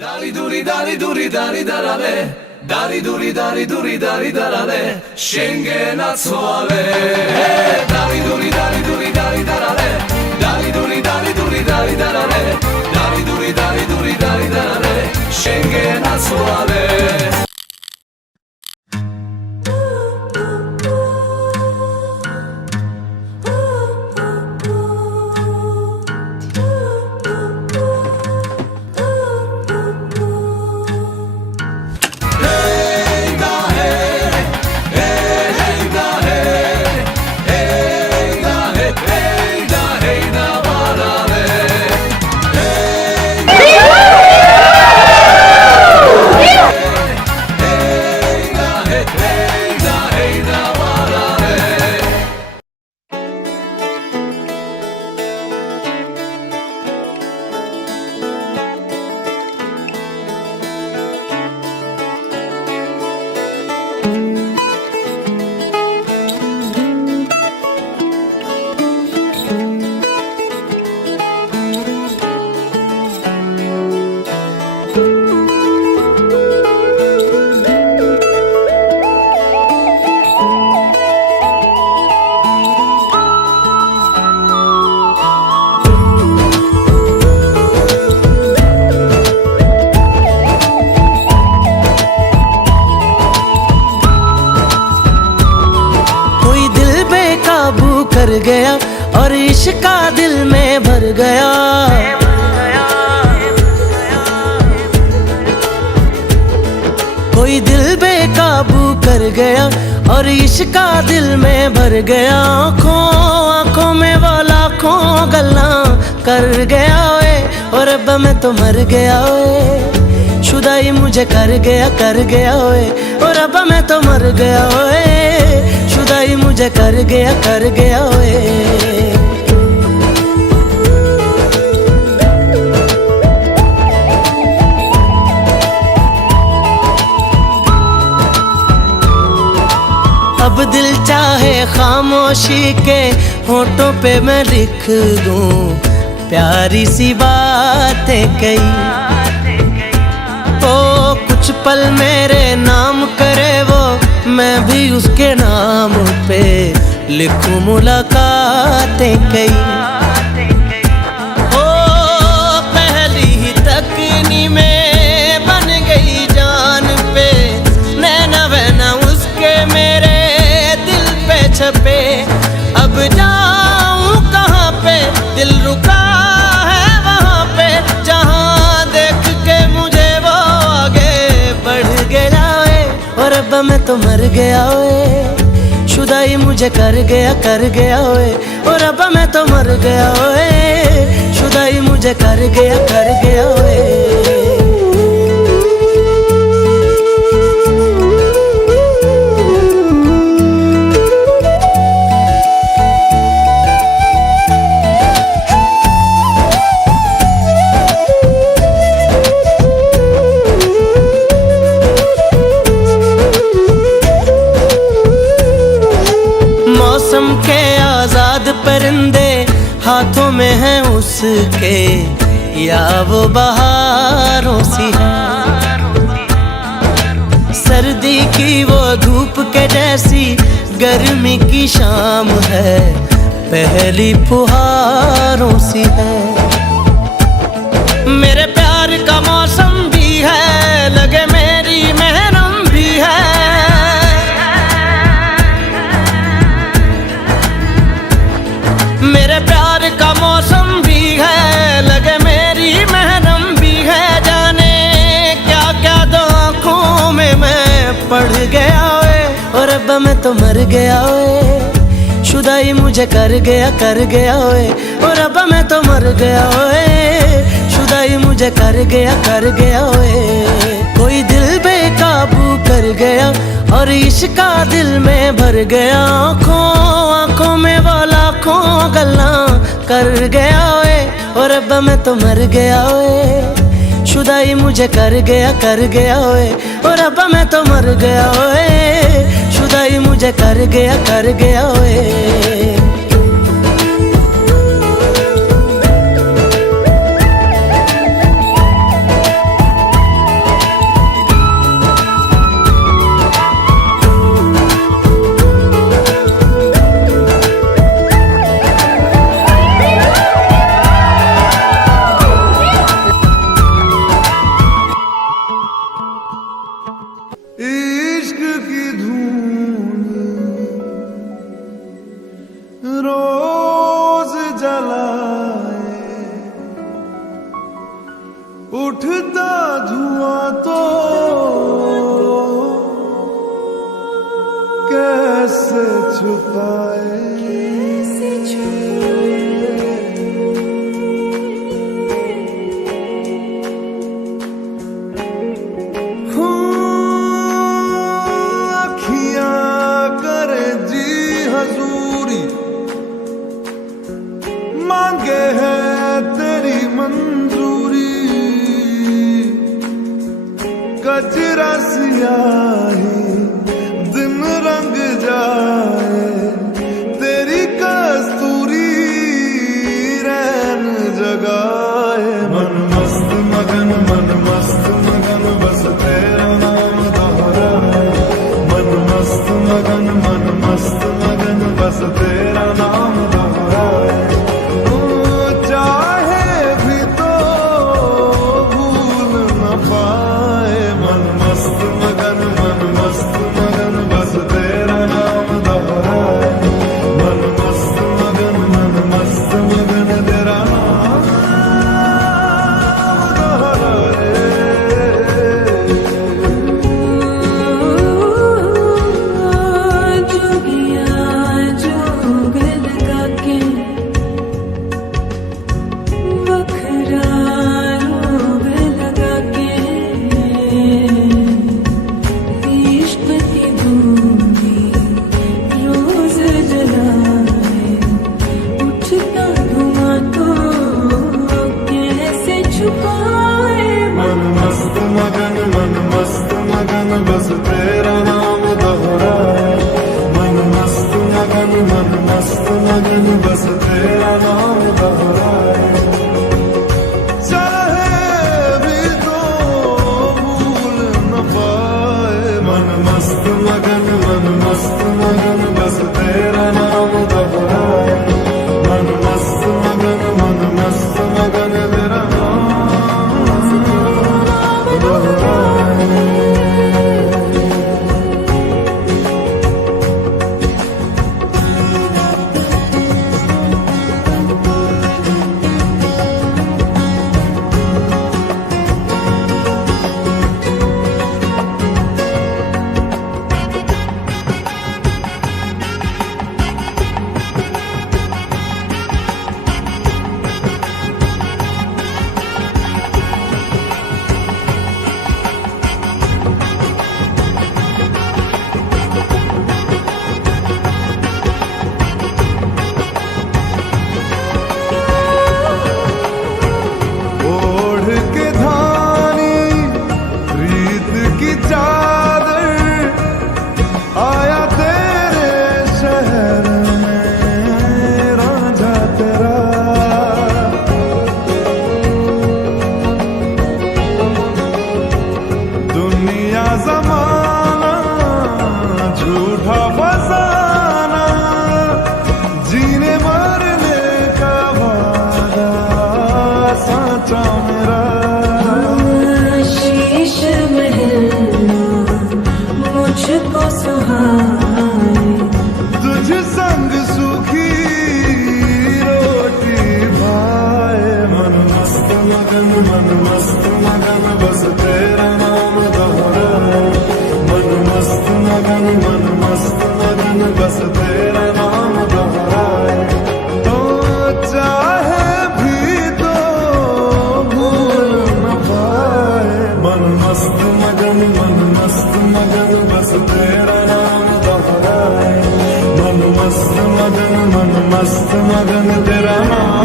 Dari duri dari duri dari darale, dari duri dari duri dari darale, Schengen attuale. Dari duri dari duri dari darale, dari duri dari duri dari darale, dari duri dari duri dari darale, Schengen attuale. कर गया और इश्का दिल में भर गया। कोई दिल बेकाबू कर गया और इश्का दिल में भर गया। आँखों आँखों में वो लाखों गल्ला कर गया ओए, और अब मैं तो मर गया ओए। शुदाई मुझे कर गया ओए, और अब मैं तो मर गया ओए। शुदाई मुझे कर गया ओए। अब दिल चाहे खामोशी के होठों पे मैं लिख दूं प्यारी सी बातें कई। ओ कुछ पल मेरे नाम करे वो, मैं भी उसके नाम पे लिखूं मुलाकातें कई। ओ पहली ही तकनी में बन गई जान पे, नैना वैना उसके मेरे दिल पे छपे। अब जाऊं कहाँ पे, दिल रुका है वहाँ पे, जहाँ देख के मुझे वो आगे बढ़ गया है। और अब मैं तो मर गया ओए। शुदाई मुझे कर गया ओए, और अब मैं तो मर गया ओए। शुदाई मुझे कर गया ओए। मौसम के आजाद परिंदे हाथों में हैं उसके, या वो बहारों सी है। सर्दी की वो धूप के जैसी गर्मी की शाम है, पहली फुहारों सी है। मेरे प्यार का मौसम भी है, लगे मेरी महरम भी है। मेरे प्यार का मौसम भी है, लगे मेरी महरम भी है। जाने क्या क्या दो आँखों में मैं पढ़ गया ओए, और अब मैं तो मर गया ओए। शुदाई मुझे कर गया ओए, और अब मैं तो मर गया ओए। शुदाई मुझे कर गया ओए। कोई दिल बेकाबू कर गया और इश्का दिल में भर गया। आँखों आँखों में वो लाखों गल्ला कर गया ओए, और अब मैं तो मर गया ओए। शुदाई मुझे कर गया ओए, और अब मैं तो मर गया ओए। शुदाई मुझे कर गया ओए। कैसे छुपाए मांगे है तेरी मंजूरी कचरा सियाही दिन रंग जाए तेरी कस्तूरी रैन जगाए मन मस्त मगन बस तेरा नाम दोहराए मन मस्त मगन बस तेरा नाम दोहराए बस तेरा नाम दोहराए मन मस्त मगन बस तेरा नाम दोहराए चाहे भी तो भूल न पाए मन मस्त मगन बस तेरा नाम दोहराए मन मस्त मगन तेरा नाम दोहराए जमाना झूठा फसाना जीने मरने का वादा साचा मेरा शीश महल मुझको सुहाए तुझ संग सुखी रोटी भाए मन मस्त मगन बस तेरा नाम दोहराए मन मस्त मगन बस तेरा नाम दोहराए तो चाहे भी तो भूल न पाए मन मस्त मगन बस तेरा नाम दोहराए मन मस्त मगन तेरा नाम